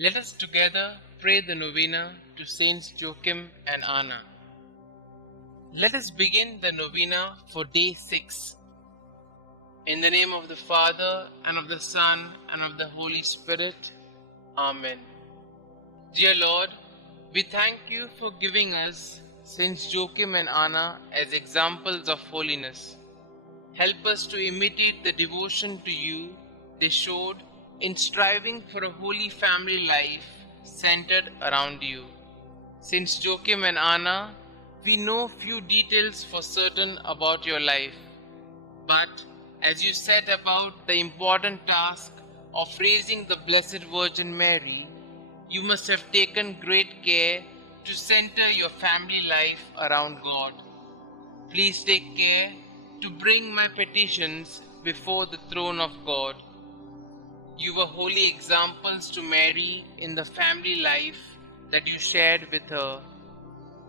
Let us together pray the Novena to Saints Joachim and Anna. Let us begin the Novena for day 6. In the name of the Father, and of the Son, and of the Holy Spirit. Amen. Dear Lord, we thank you for giving us Saints Joachim and Anna as examples of holiness. Help us to imitate the devotion to you they showed in striving for a holy family life centered around you. Saints Joachim and Anna, we know few details for certain about your life, but as you set about the important task of raising the Blessed Virgin Mary, you must have taken great care to center your family life around God. Please take care to bring my petitions before the throne of God. You were holy examples to Mary in the family life that you shared with her.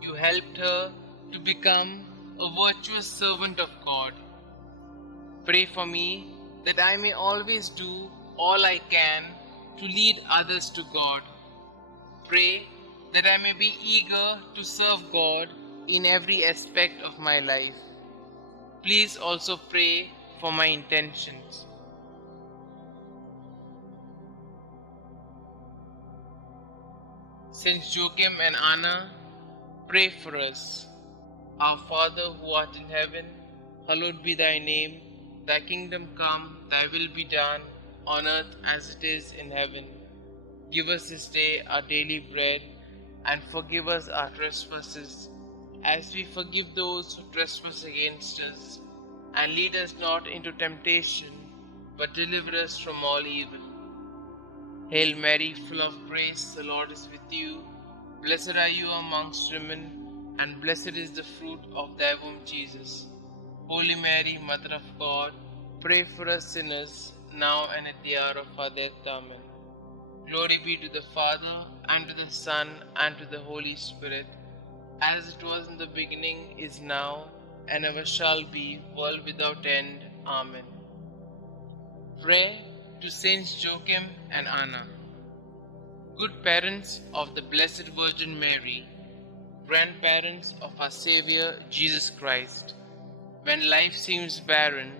You helped her to become a virtuous servant of God. Pray for me that I may always do all I can to lead others to God. Pray that I may be eager to serve God in every aspect of my life. Please also pray for my intentions. Saints Joachim and Anna, pray for us. Our Father who art in heaven, hallowed be thy name. Thy kingdom come, thy will be done, on earth as it is in heaven. Give us this day our daily bread, and forgive us our trespasses, as we forgive those who trespass against us. And lead us not into temptation, but deliver us from all evil. Hail Mary, full of grace, the Lord is with you. Blessed are you amongst women, and blessed is the fruit of thy womb, Jesus. Holy Mary, Mother of God, pray for us sinners, now and at the hour of our death. Amen. Glory be to the Father, and to the Son, and to the Holy Spirit, as it was in the beginning, is now, and ever shall be, world without end. Amen. Prayer to Saints Joachim and Anna. Good parents of the Blessed Virgin Mary, grandparents of our Xavier, Jesus Christ, when life seems barren,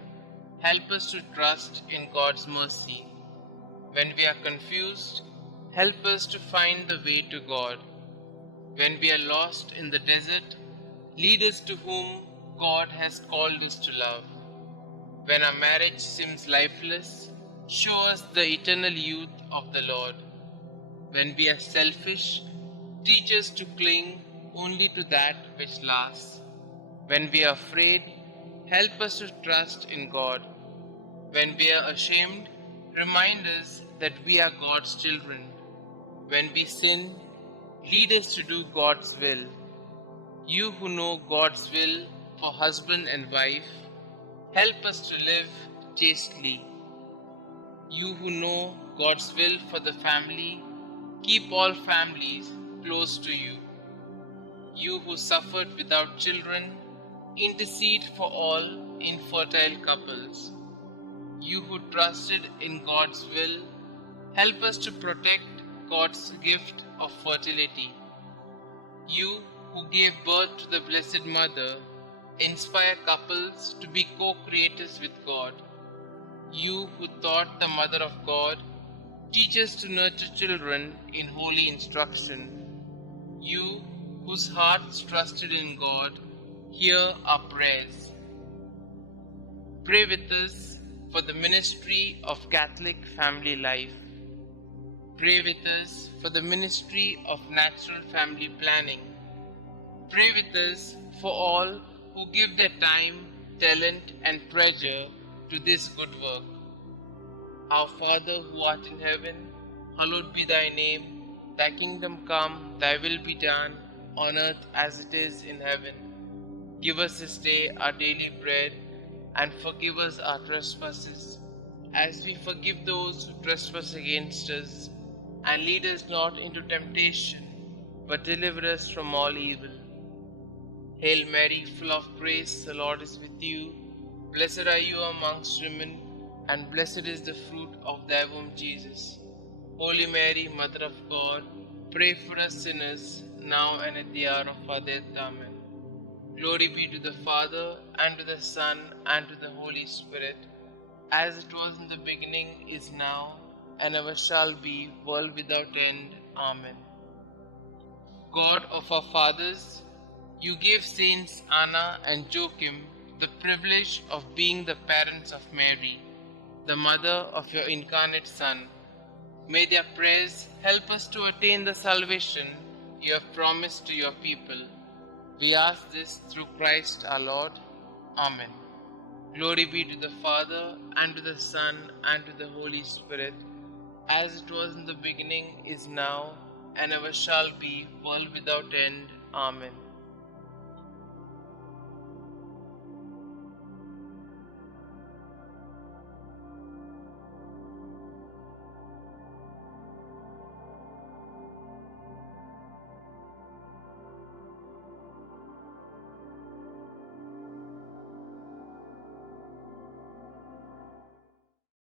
help us to trust in God's mercy. When we are confused, help us to find the way to God. When we are lost in the desert, lead us to whom God has called us to love. When our marriage seems lifeless, show us the eternal youth of the Lord. When we are selfish, teach us to cling only to that which lasts. When we are afraid, help us to trust in God. When we are ashamed, remind us that we are God's children. When we sin, lead us to do God's will. You who know God's will for husband and wife, help us to live chastely. You who know God's will for the family, keep all families close to you. You who suffered without children, intercede for all infertile couples. You who trusted in God's will, help us to protect God's gift of fertility. You who gave birth to the Blessed Mother, inspire couples to be co-creators with God. You who taught the Mother of God, teach us to nurture children in holy instruction. You whose hearts trusted in God, hear our prayers. Pray with us for the ministry of Catholic family life. Pray with us for the ministry of natural family planning. Pray with us for all who give their time, talent, and treasure to this good work. Our Father who art in heaven, hallowed be thy name. Thy kingdom come, thy will be done, on earth as it is in heaven. Give us this day our daily bread, and forgive us our trespasses, as we forgive those who trespass against us. And lead us not into temptation, but deliver us from all evil. Hail Mary, full of grace, the Lord is with you. Blessed are you amongst women, and blessed is the fruit of thy womb, Jesus. Holy Mary, Mother of God, pray for us sinners, now and at the hour of our death. Amen. Glory be to the Father, and to the Son, and to the Holy Spirit, as it was in the beginning, is now, and ever shall be, world without end. Amen. God of our fathers, you gave Saints Anna and Joachim the privilege of being the parents of Mary, the mother of your incarnate Son. May their prayers help us to attain the salvation you have promised to your people. We ask this through Christ our Lord. Amen. Glory be to the Father, and to the Son, and to the Holy Spirit, as it was in the beginning, is now, and ever shall be, world without end. Amen.